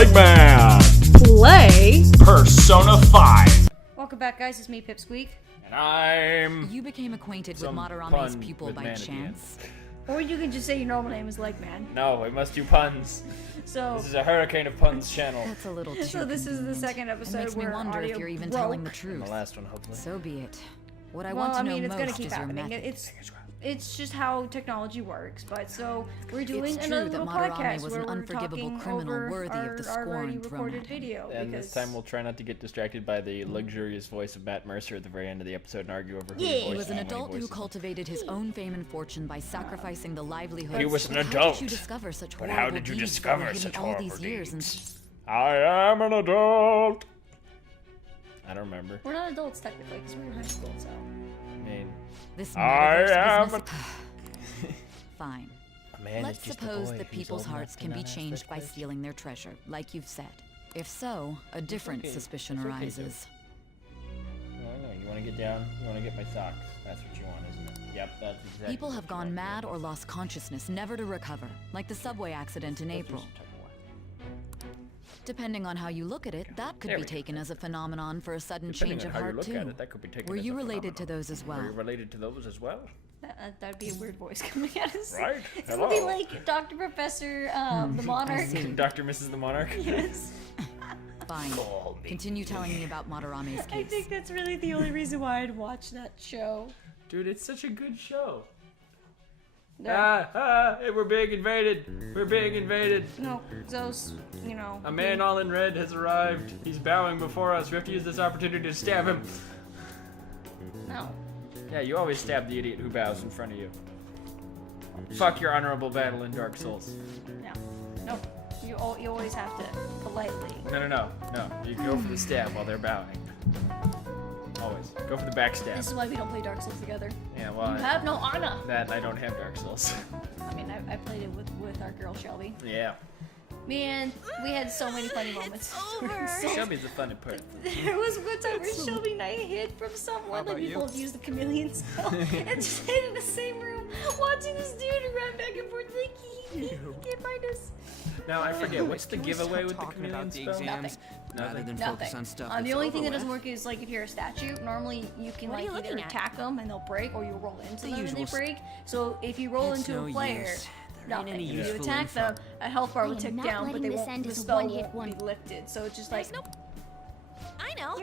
Legman. Play Persona 5. Welcome back, guys. It's me, Pipsqueak. And I'm... You became acquainted with Some Madarame's pun pupil with by man at the end. chance. Or you can just say your normal name is Legman. No, we must do puns. So This is a Hurricane of Puns channel. That's a little too So this is the second It episode makes me where wonder audio if you're even broke. telling the And truth. the last one, hopefully. So be it. What I Well, want to I mean, know it's gonna most keep is your happening. method. It's just how technology works. But so we're doing It's another true that little Madarame podcast was where an we're unforgivable talking criminal over worthy of the our already scorn thrown recorded at him. video. And because this time we'll try not to get distracted by the luxurious voice of Matt Mercer at the very end of the episode and argue over who Yeah. the He voice was an and how many adult who voices. cultivated his own fame and fortune by sacrificing the livelihood. He was an How adult. did you discover such But horrible how did you deeds discover that were hidden such all horrible these years? And deeds? I am an adult. I don't remember. we're not adults technically because we're in high school. So I mean, this I metaverse am business. Fine. a man Let's is just a suppose boy that who's people's old enough hearts to can be not ask changed that by question. stealing their treasure, like you've said. If so, a different okay. suspicion It's okay, arises. No, you want to get down? You want to get my socks? That's what you want, isn't it? Yep, that's exactly. People what have you gone want. mad or lost consciousness, never to recover, like the subway accident in Go through April. some tug of war. Depending on how you look at it, that could There be we go. taken as a phenomenon for a sudden Depending change on of how you heart look too. at it, that could be taken Were as you a related to phenomenon. those as Were you well? related to those as well? that'd be a weird voice coming at us. Right. It's gonna be Hello. like Dr. Professor, the Monarch. see. Dr. Mrs. the Monarch? Yes. Fine. Continue telling me about Madarame's I case. think that's really the only reason why I'd watch that show. Dude, it's such a good show. No, Hey, we're being invaded. We're being invaded. no, those, you know. A man all in red has arrived. He's bowing before us. We have to use this opportunity to stab him. No. Yeah, you always stab the idiot who bows in front of you. Fuck your honorable battle in Dark Souls. No. No. You always have to politely. No. You go for the stab while they're bowing. Always. Go for the backstab. This is why we don't play Dark Souls together. Yeah, well, You have no honor. that I don't have Dark Souls. I mean, I played it with our girl Shelby. Yeah. Man, we had so many funny moments. So- Shelby's a funny person. There was one time where Shelby and I hid from someone, like we both used the chameleon spell, and just hid in the same room, watching this dude run back and forth like he can't find us. Now, I forget, what's the Can we giveaway stop with the talking chameleon about the spell? exams rather than Nothing. focus on stuff The that's only thing that over doesn't with? work is like if you're a statue. Normally you can What are like you either looking at? attack them and they'll break, or you roll into The them and they usual break. So if you roll It's into no a player, use. There ain't nothing. any If you useful attack info. them, a health bar will I am tick not down, but letting they this won't. end The as a spell one-hit won't wonder. be lifted. So it's just like I know.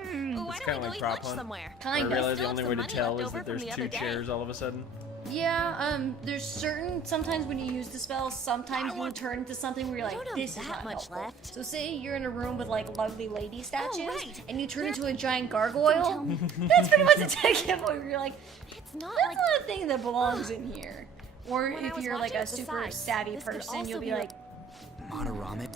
Why It's don't kinda we like go eat prop lunch hunt. somewhere? I kind realize of. the only Still way to have some tell money is left that over there's from the two other day. chairs all of a sudden. Yeah, there's certain, sometimes when you use the spell, sometimes you turn into something where you're like, don't have this is that not much helpful. left. So say you're in a room with like lovely lady statues, right. and you turn They're- into a giant tell gargoyle, me. that's pretty much a tech giveaway where you're like, It's not that's like not a thing that belongs in here. Or When I if was you're like a watching, super besides, savvy this could person, also you'll be be like, Madarame.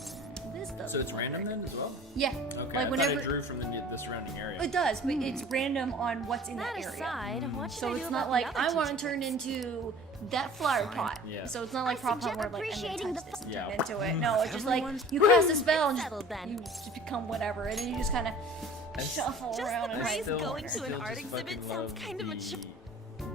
this doesn't. So it's random then as well? Yeah. Okay, Like I whenever thought it drew from the surrounding area. it does, but it's random on what's in that that area. aside. What should So I do it's about not like the I other want to two turn tickets? into that flower pot. Yeah. So it's not like I prop hunt suggest where like I'm gonna appreciating touch the this and Yeah. turn into it. No, it's just like Everyone's you cast a spell and settled then. you just become whatever, and then you just kind of shuffle Just around the and phrase hide. going to an still art just exhibit fucking sounds love kind of the mature.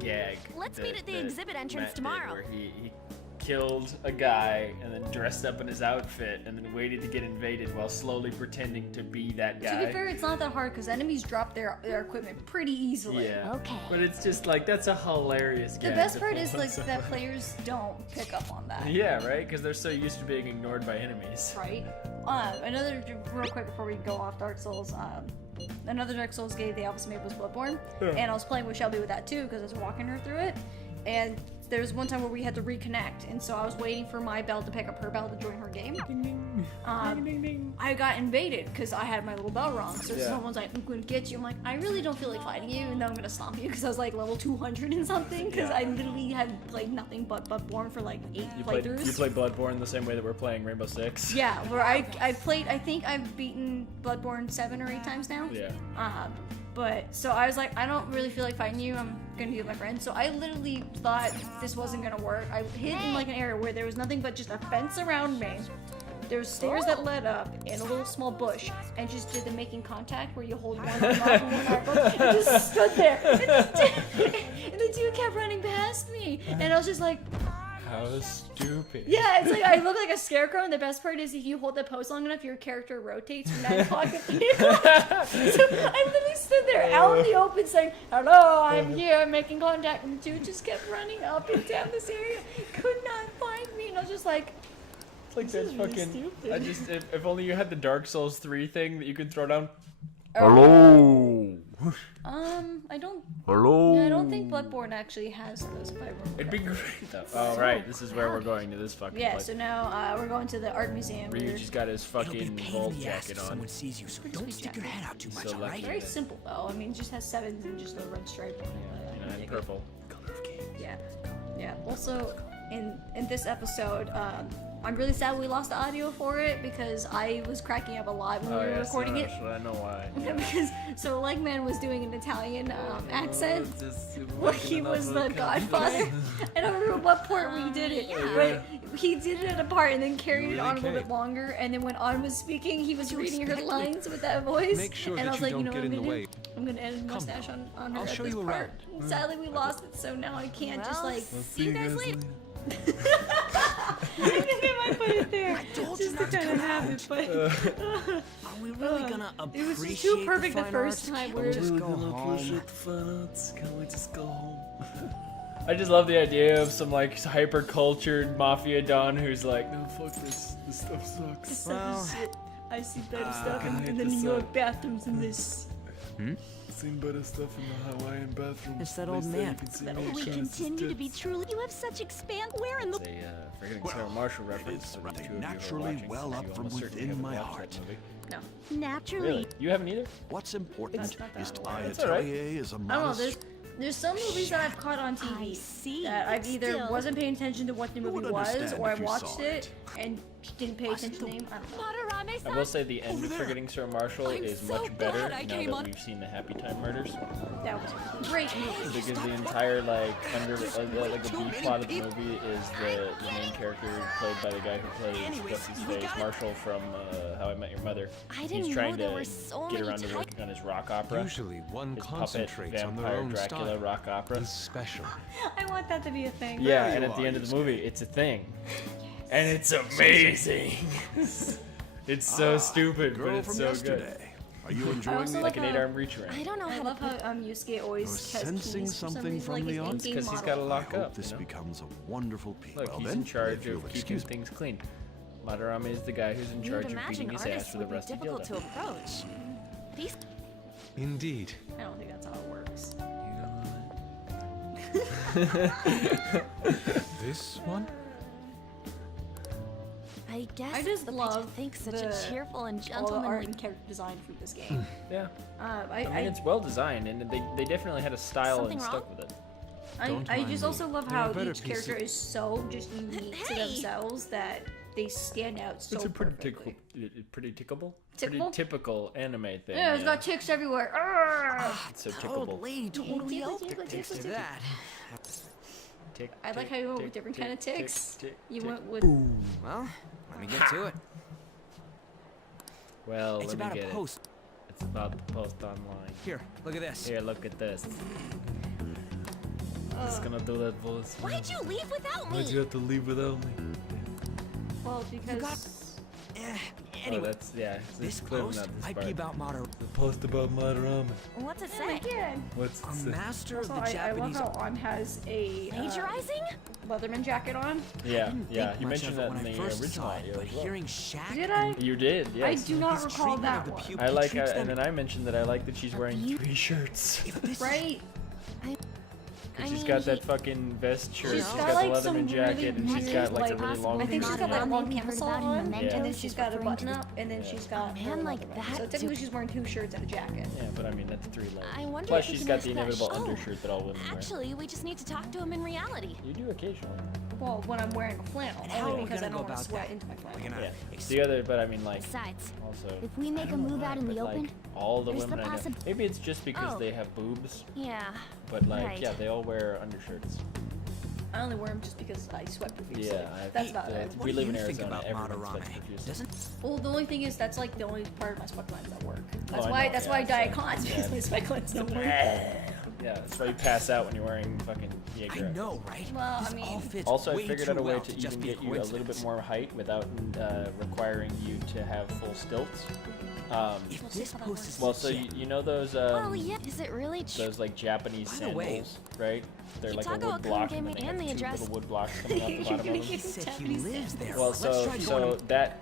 Gag. Let's meet at the that exhibit entrance Matt did, tomorrow. Where he killed a guy and then dressed up in his outfit and then waited to get invaded while slowly pretending to be that guy. To be fair, it's not that hard because enemies drop their equipment pretty easily. Yeah. Okay. But it's just like that's a hilarious The gag best to part pull is on like that someone. players don't pick up on that. Yeah, right? Because they're so used to being ignored by enemies. Right. Another real quick before we go off Dark Souls. Another Dark Souls game they also made was Bloodborne, and I was playing with Shelby with that too because I was walking her through it. And there was one time where we had to reconnect, and so I was waiting for my bell to pick up her bell to join her game. Ding, ding. Ding, ding. I got invaded because I had my little bell wrong. So Yeah. someone's like, "I'm going to get you." I'm like, "I really don't feel like fighting you, and then I'm going to stomp you," because I was like level 200 and something. Because Yeah. I literally had played nothing but Bloodborne for like 8 You playthroughs. play Bloodborne the same way that we're playing Rainbow Six? Yeah, where I played, I think I've beaten Bloodborne 7 or 8 times now. Yeah. But, so I was like, I don't really feel like fighting you, I'm gonna be with my friends. So I literally thought this wasn't gonna work. I hid in like an area where there was nothing but just a fence around me. There's stairs that led up and a little small bush, and just did the making contact where you hold one arm up and one arm up, and just stood there. And the dude kept running past me, and I was just like, How stupid. Yeah, it's like I look like a scarecrow, and the best part is if you hold the pose long enough, your character rotates from 9 o'clock to 3 o'clock. So I literally stood there out in the open saying, "Hello, I'm here," making contact, and the dude just kept running up and down this area, could not find me, and I was just like, It's like This that is really fucking. stupid. I just if only you had the Dark Souls 3 thing that you could throw down. Hello. I don't. Hello. Yeah, I don't think Bloodborne actually has those. If I remember. It'd be great though. Oh right, this is where we're going to this fucking Yeah, place. so now we're going to the art museum. Ryuji's got his It'll be a fucking pain vault in the ass jacket if on. someone sees you, so don't stick your head out too much, So alright? lucky. Very simple though. I mean, it just has 7s and just a red stripe on it. You know, I and dig it. purple. Yeah, yeah. Also, in this episode, I'm really sad we lost the audio for it because I was cracking up a lot when we were recording it. I know why. Because so Legman was doing an Italian accent. Well, he was the Godfather. I don't remember what part we did it, but he did it at a part and then carried it on a little bit longer. And then when On was speaking, he was reading her lines with that voice. Make sure and I that was you like, don't know get what in I'm the gonna way. do? I'm gonna edit a mustache on her I'll at show this you part. around. Sadly, we lost it, so now I can't just like. See you guys later. I think I might put it there just to kind of have it, but Are we really gonna it was appreciate just too perfect the fine first arts? time. Can we We're just go home? Can we just go home? I just love the idea of some like hyper cultured mafia don who's like, no fuck this stuff sucks. this Well, stuff is shit. I see better stuff I in hate the this New York song. bathrooms than this. Seen better stuff in the Hawaiian bathroom. It's that old man. We continue to be truly. You have such expand. Where in the? It's a forgetting Sarah Marshall reference. is for the two of you who are naturally watching, well since up you from almost certainly within haven't my watched heart. that movie. No, Naturally. Really? You haven't either? What's important It's not that is to old. my That's all right. atelier is a I don't know. modest. There's some movies that I've caught on TV I see, that I but either still. wasn't paying attention to what the movie would was, understand or I if you watched saw it it. and didn't pay attention to the name. I don't know. Madarame-san. I will say the end of Forgetting Sarah Marshall I'm is so much better glad I now came that on. we've seen the Happy Time Murders. That was a great movie. Because the entire like the B plot of the movie is the main character played by the guy who plays what's his face Marshall from How I Met Your Mother. I didn't He's trying know there to were so get many around to types. working on his rock opera. Usually one His puppet concentrates on their vampire own Dracula style. rock opera. Is special. I want that to be a thing. Yeah, you and at the are, end of you the movie, it's a thing. And it's amazing. It's so stupid, but Girl it's from so good. yesterday. Are you enjoying also the Like an Like, 8-arm reach around. I don't know I how love to how put. Yusuke always You're has sensing keys for some something reason, from like the his audience? in-game Because he's model. got a I lock hope up. this You know? becomes a wonderful piece. Look, Well, he's then, in charge if you'll of keeping excuse me. things clean. Madarame is the guy who's in You'd charge of imagine beating his ass artists for the would be rest of difficult to Gilda. approach. These. Indeed. I don't think that's how it works. This one? I guess I just the love think such the- a cheerful and All the gentlemanly. art and character design for this game. Yeah, I I mean it's well designed, and they definitely had a style Something and wrong? stuck with it. Don't I mind just me. also love There are how better each character pieces. is so just unique to Hey! themselves that they stand out so It's a pretty perfectly. pretty tickable, Tickable? pretty typical anime thing. Yeah, it's got ticks everywhere. Arrgh! It's so That old tickable. lady totally Tickle, opened tickle, it tickle, to tickle. that. Tick, I like tick, how you went tick, with different tick, kind of tick, ticks. tick, You tick. went with Well, let me get to it. Well, It's let about me a get post. it. It's about the post online. Here, look at this. Here, look at this. It's gonna do that voice. Why'd you leave without me? have to leave without me? well because got- Eh, Oh, anyway, that's yeah. this clearly post not this might part. be about modern. The post about Madarame. What's it oh say? my god. What's A it say? master of So the I love Japanese. how On has a Plagiarizing? Leatherman jacket on. Yeah, Didn't yeah. think You much mentioned of that it when in I the first original saw it, audio but as well. hearing Shaq. Did I? You did, yes. I do not his recall treatment that of the one. puke I like, treats and them- then I mentioned that I like that she's wearing you- 3 shirts. If this is- Right? She's mean, got that fucking vest shirt. She's She's got, got like, the some Leatherman jacket, really and she's weird, got like a like, really long. I think she's got that long Maybe heard camisole about in on, Memento. and then This she's is got a referring to button the- up, and then she's got man her like Leatherman. that So to- technically she's wearing 2 shirts and a jacket. Yeah, but I mean that's 3 layers. I wonder Plus if we she's can got ask the that inevitable sh- undershirt that all women wear. Actually, we just need to talk to him in reality. You do occasionally. Well, when I'm wearing a flannel, And how are only we because I gonna don't go want to about sweat that? into my flannel. We're gonna Yeah. The other, but I mean like Besides, also. if we make I a don't know move why, out in but, the like, open, all the there's the women I know. possi- Maybe it's just because Oh. they have boobs, yeah. but like Right. yeah, they all wear undershirts. I only wear them just because I sweat profusely. Yeah, That's about it. What we do live you in think Arizona. about Everyone sweats Madarame? profusely. Doesn't Well, the only thing is that's like the only part of my sweat glands that work. That's I why. know, That's yeah, why I dye so- cons because yeah. my sweat glands don't work. Yeah, that's why you pass out when you're wearing fucking Jaeger. I know, right? Well, this I mean- all fits Also, I way figured too out a way well to just even be get you a little bit coincidence. more height without requiring you to have full stilts. If this post is Well, so legit, you know those Well, yeah. Is it really true? those like Japanese By the way, sandals, right? They're like a Kitagawa-kun wood block gave and me then they and the have two address. little wood blocks coming off the bottom of them. he said he lives there. Well, Let's so try so going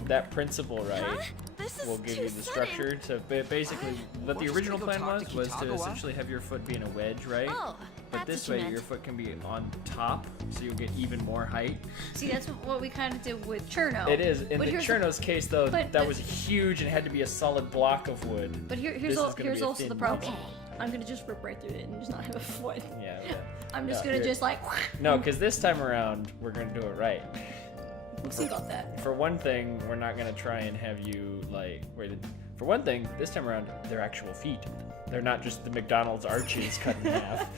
that principle, right, Huh? This is will give too you the sudden. structure to basically what the We're just original gonna go plan talk to was to Kitagawa? essentially have your foot be in a wedge, right? Oh, But that's this what way, you your meant. foot can be on top, so you'll get even more height. See, that's what we kind of did with Cherno. It is. In But the here's Cherno's case, though, but- that but- was huge and had to be a solid block of wood. But This here's is gonna here's be a also the thin problem. block. I'm gonna just rip right through it and just not have a foot. Yeah. I'm just No, gonna here- just like. No, because this time around, we're going to do it right. We'll see about that. For one thing, we're not going to try and have you, like, for one thing, this time around, they're actual feet. They're not just the McDonald's arches cut in half.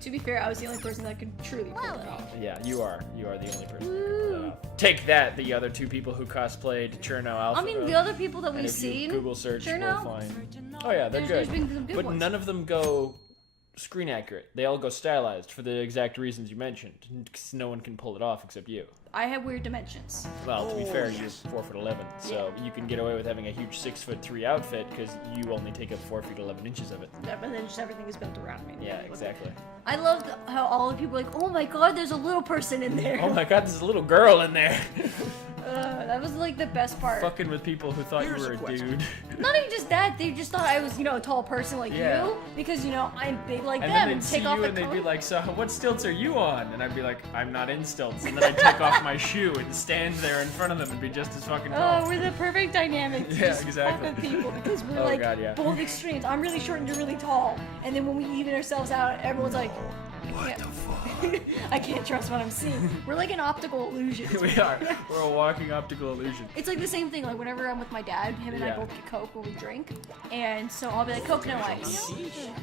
To be fair, I was the only person that could truly pull that off. Yeah, you are. You are the only person. who can pull that off. Take that, the other two people who cosplayed Cherno Alpha. I mean, the other people that and we've if you seen. Google search, Cherno, you'll find. Oh yeah, they're there's good. been some good But ones. none of them go screen accurate. They all go stylized for the exact reasons you mentioned. 'Cause no one can pull it off except you. I have weird dimensions. Well, to be fair, you're 4'11", so you can get away with having a huge 6'3" outfit because you only take up 4 feet 11 inches of it. But then just everything is built around me. Yeah, exactly. I loved how all the people were like, oh my god, there's a little person in there. Oh my god, there's a little girl in there. That was like the best part. Fucking with people who thought Here's you a were a question. dude. Not even just that, they just thought I was, a tall person like Yeah. you because I'm big like And them. then they'd And see take off you the and they'd coat. be like, so what stilts are you on? And I'd be like, I'm not in stilts. And then I'd take off my shoe and stand there in front of them and be just as fucking tall. Oh, we're the perfect dynamic to Yeah, just exactly. fuck with people because we're Oh, like God, yeah. both extremes. I'm really short and you're really tall, and then when we even ourselves out, everyone's like, What the fuck? I can't trust what I'm seeing. We're like an optical illusion. We are. We're a walking optical illusion. It's like the same thing. Like whenever I'm with my dad, him and I Yeah. both get Coke when we drink, and so I'll be like Coke no ice.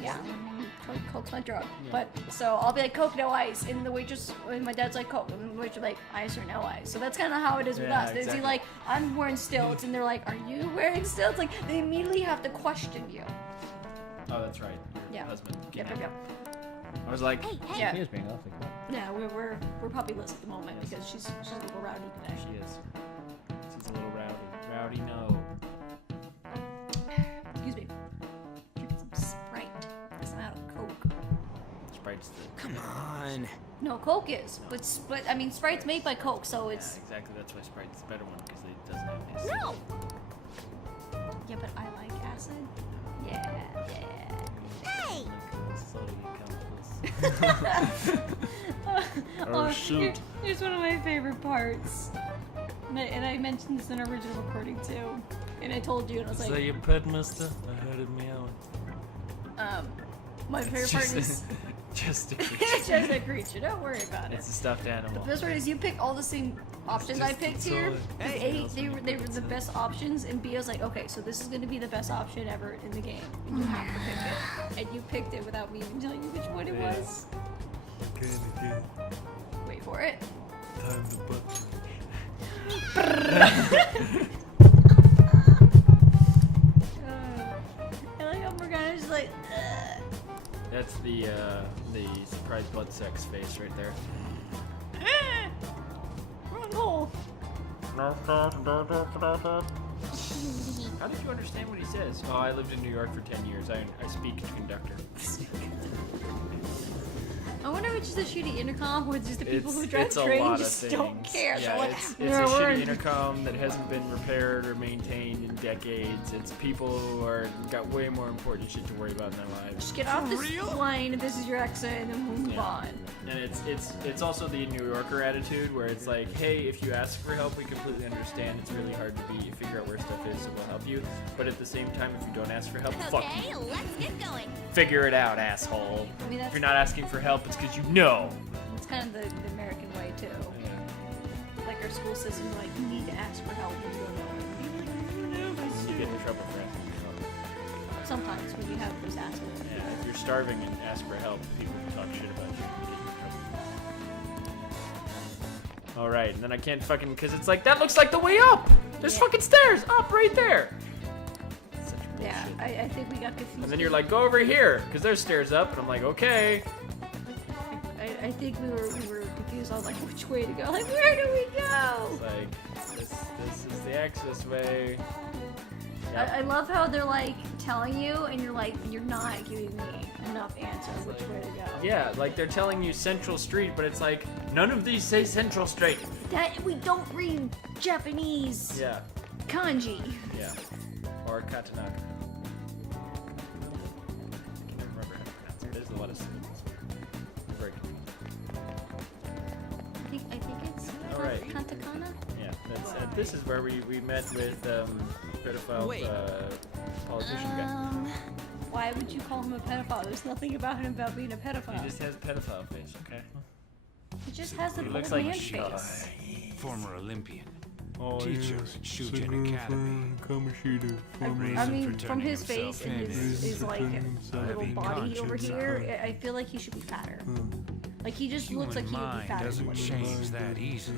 Yeah, Coke's my drug. But so I'll be like Coke no ice, and the waitress, and my dad's like Coke, and the waitress like ice or no ice. So that's kind of how it is with Yeah, us. They exactly. see like I'm wearing stilts, and they're like, Are you wearing stilts? Like they immediately have to question you. Oh, that's right. Your Yeah. husband. Yep. I was like, Hey, hey. Yeah. he is being awfully quiet. Yeah, we're puppyless at the moment because she's a little rowdy today. She is. She's a little rowdy. Rowdy, no. Excuse me. Give me some Sprite. Cause I'm out of Coke. Sprite's the. Come on. No, Coke is, but I mean Sprite's made by Coke, so Yeah, it's. exactly. That's why Sprite's the better one because it doesn't have this. No. Yeah, but I like acid. Yeah. Hey. Slowly Oh, shoot. Here's one of my favorite parts. And I mentioned this in our original recording too. And I told you, and I was like, your pet, mister? I heard it meowing. my favorite part is just a it's just a creature. Don't worry about it. It's a stuffed animal. The best part is you pick all the same options I picked here. Hey. They were the best options, and B was like, okay, so this is gonna be the best option ever in the game. And you have to pick it, and you picked it without me even telling you which one it Yeah. was. Again, Wait for it. time to butt. I like how Morgana's like, That's the surprise blood sex face right there. wrong hole. How did you understand what he says? Oh, I lived in New York for 10 years. I speak conductor. I wonder if it's just a shitty intercom or it's just the people who drive it's a trains lot of just don't things. care. Yeah, They're like, it's "Yeah, a we're shitty in-" intercom that hasn't been repaired or maintained in decades. It's people who are got way more important shit to worry about in their lives. Just get off this line if this is your exit and then move Yeah. on. And it's also the New Yorker attitude where it's like, hey, if you ask for help, we completely understand. It's really hard to figure out where stuff is, so we'll help you. But at the same time, if you don't ask for help, fuck Okay, you. let's get going. Figure it out, asshole. I mean, If that's, you're not asking for help, it's because you know. that's kind of the American way too. Like our school system, like you need to ask for help when you don't know it. You get in trouble for asking for help. Sometimes when you have those assholes. Yeah, if you're starving and ask for help, people will talk shit about you. All right, and then I can't fucking because it's like that looks like the way up. There's Yeah. fucking stairs up right there. Such Yeah, Yeah, shit. I think we got confused. And then you're like, go over here, because there's stairs up, and I'm like, okay. I think we were confused. I was like, which way to go? Like, where do we go? It's like, this is the access way. Yep. I love how they're like telling you, and you're like, you're not giving me enough answer which way to go. Yeah, like they're telling you Central Street, but it's like, none of these say Central Street. That we don't read Japanese Yeah, kanji. yeah. Or katanaka. I can't remember how to pronounce it. There's a lot of syllables. Very confusing. I think it's All right. katakana. Yeah, that's, this is where we met with pedophile politician guy. Why would you call him a pedophile? There's nothing about him about being a pedophile. He just has pedophile face, okay? He just has a He old looks like man a face. Former Olympian. Oh, Teacher at Shujin Academy. I mean, from his face and himself his like little Having body over conscience. here, I feel like he should be fatter. Like he just looks like he would be mind fatter. doesn't change that easily,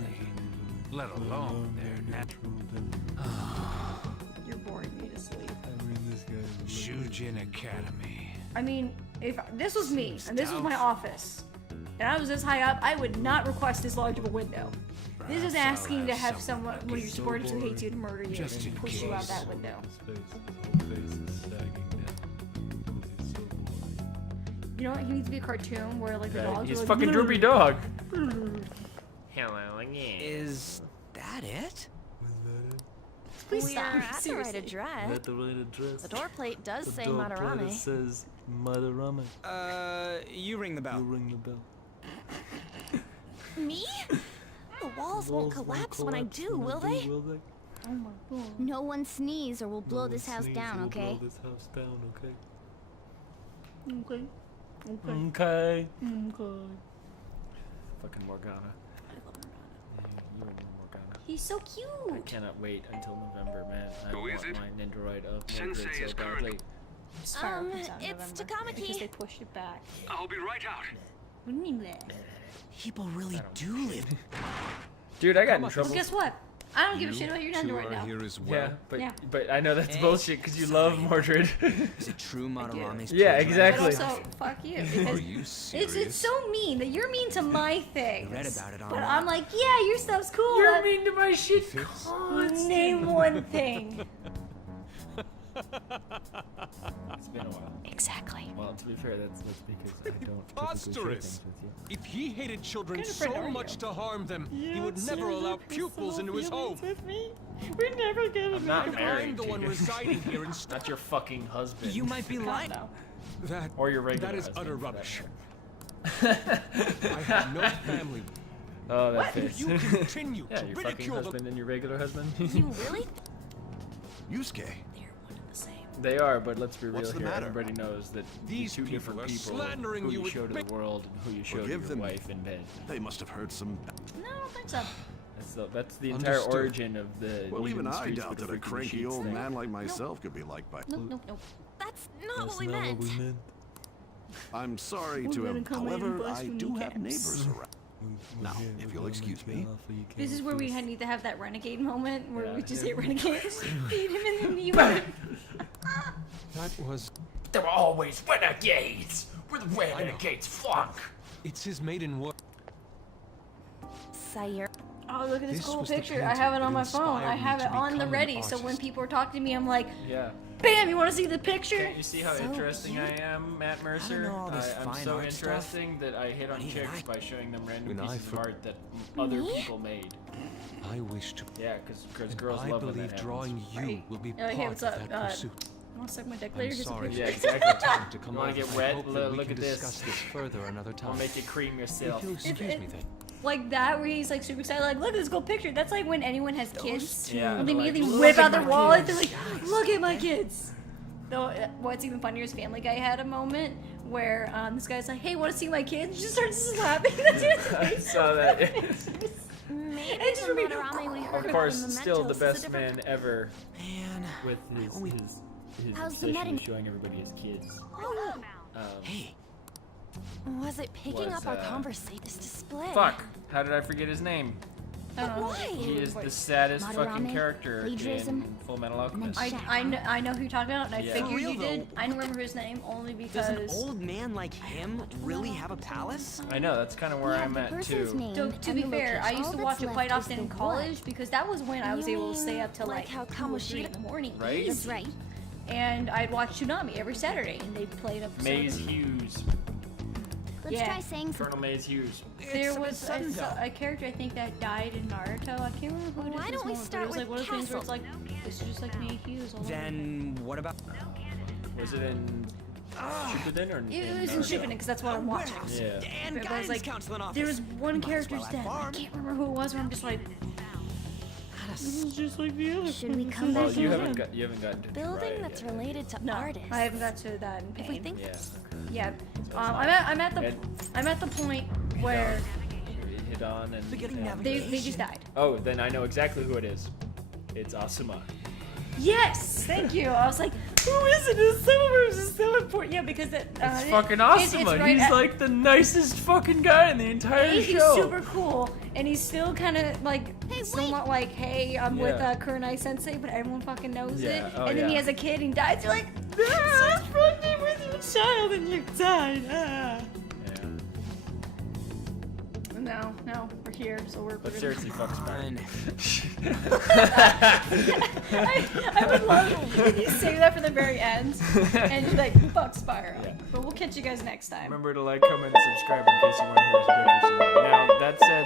let alone their natural. You're boring me to sleep. Shujin Academy. I mean, if this was me and this was my office, and I was this high up, I would not request this large of a window. This is asking to have someone, one of your subordinates who hates you, to murder you Just in and push you out case. that window. You know what? He needs to be a cartoon where like the dogs He's are like, fucking droopy dog. Hello again. Is that it? Please We stop. are at the right Seriously. address. At the right address. The door plate does say door plate, Madarame. it says Madarame. You ring the You bell. ring the bell. Me? The walls won't collapse when I do, will they? Will they? Oh my god. No one sneeze or we'll blow this house down, okay? Blow this house down, okay? Okay. Okay. Okay. Okay. Fucking Morgana. I love Morgana. You and Morgana. He's so I cute. cannot wait until November, man. I Who is want it? my Nendoroid of Sensei Mordred is so badly. Sparrow comes out in it's November Takamaki. because they pushed it back. I'll be right out. What do you mean that? People really do live. Dude, I got in trouble. Well, guess what? I don't give a shit about your Nendo right now. as Yeah, but Yeah. but I know that's Hey, bullshit because you love Mordred. Is it true Madarame's Yeah, children? exactly. But also, fuck you. Because you it's so mean that you're mean to my things. read about it But online. I'm like, yeah, your stuff's cool. You're but mean to my shit. name one thing. It's been a while. Exactly. Well, to be fair, that's because I don't typically share Preposterous. things with you. If he hated children What kind of friend so are much you? to harm them, he would never allow pupils into his home. With me? We're never gonna I'm not And married. I'm the one dude. residing here instead. Not your fucking husband. You might be lying. No. That Or your regular That is husband, utter for that rubbish. matter. I have no family. Oh, that What? face. You continue Yeah, to your fucking ridicule the husband and your regular husband. You really? Yusuke, They're one and the same. They are, but let's be real What's the here. matter? Everybody knows that These two people different are people slandering who you you with show to big- the world and who you show to Forgive your them. wife in bed. they must have heard some. No, I don't think so. That's the entire Understood. origin of the. Well, leaving even the I streets doubt with that the a freaking cranky sheets old thing. man like myself could be liked by. Nope, nope, nope. That's not what we meant. I'm sorry We're to gonna have. come in and However, bust I your do have kneecaps. neighbors around. Now, if you'll excuse me. This is where we need to have that renegade moment where Yeah. we just hit renegade, beat him in the knee. That was. There were always renegades. We're the renegades. Fuck. It's his maiden word. Sire. Oh, look at this This cool was the picture. I painting have it that on my phone. inspired I me have to it on the become an ready. So when artist. people are talking to me, I'm like, Yeah. bam, you want to see the picture? Can't you see how So interesting cute. I am, Matt Mercer? know all this I'm fine so art stuff, interesting that I hit on but even chicks I- by showing them random When I pieces of for- art that other people made. I wish to. Yeah, because And girls I love when believe that drawing happens. you Right. will be Yeah, hey, part what's of up? that pursuit. I want to suck my dick I'm later. Here's a sorry. picture. Yeah, exactly. Time to come You wanna over. get I wet? hope that we Look can at this. discuss this further another time. I'll make you cream yourself. If you'll excuse me then. Like that, where he's like super excited, like, look at this cool picture. That's like when anyone has kids. Yeah, And they they're immediately like, whip "Look out at their my wallet. They're kids." like, look at my kids. Though, what's even funnier is Family Guy had a moment where this guy's like, hey, want to see my kids? He just starts slapping the I saw that. Maybe It just the made- Madarame we heard Of course, about in still the Mementos is a best different- man ever Man, with his How's the obsession netting? with showing everybody his kids. Oh, hey, was it picking Was, up our uh, conversation? This display. Fuck! How did I forget his name? I don't know. Why? He is the saddest fucking Madarame, character plagiarism, in Full Metal Alchemist. I know who you're talking about, and I Yeah. figured For real, you did. though, I don't remember his name only Does an because. old man like him really have a palace? I know, that's kind of where Yeah, I'm the at person's too. name To and be the fair, I location. used to All watch that's it quite left often is in the college what? because that was when I was You able to stay mean up till like how 2 or 3 in the morning. Right? That's right. And I'd watch Tsunami every Saturday, and they played up. Maze Hughes. Let's Yeah. try saying some. Colonel Maze Hughes. There was a character I think that died in Naruto. I can't remember who it is. Why at this don't we moment, but start it was like with one of the things where it's Castle? like this is just like May Hughes. All over. Then what about? Was it in Shippuden or It was in Naruto? Shippuden because that's what I'm watching. Yeah. And But it was guidance like counseling office. there was one Might as character's well have death. I farm. can't remember who it was. Where I'm just like, this is just like the other. Should we come Well, back you in? haven't gotten to Building Jiraiya that's yet. related to No, artists. I haven't got to that in If we pain. think Yeah. Yeah, I'm at the And- I'm at the point where Hidan and Beginning they just died. oh, then I know exactly who it is. It's Asuma. Yes, thank you. I was like, who is it? Is some of them is so important? Yeah, because it, It's it- fucking it's Asuma. right He's at- like the nicest fucking guy in the entire he's show. super cool, and he's still kind of like somewhat like, hey, I'm with Yeah. Kurenai Sensei, but everyone fucking knows Yeah, it. oh, And then he yeah. has a kid, and he dies. You're like, ah, fucking with your child, and you died. Ah. Yeah. No, we're here, so we're. But gonna- seriously, fuck Spider. Fine. I would love it if you say that for the very end, and you're like, fuck Spyro. Yeah. But we'll catch you guys next time. Remember to like, comment, and subscribe in case you want to hear us bicker some more. Now, that said,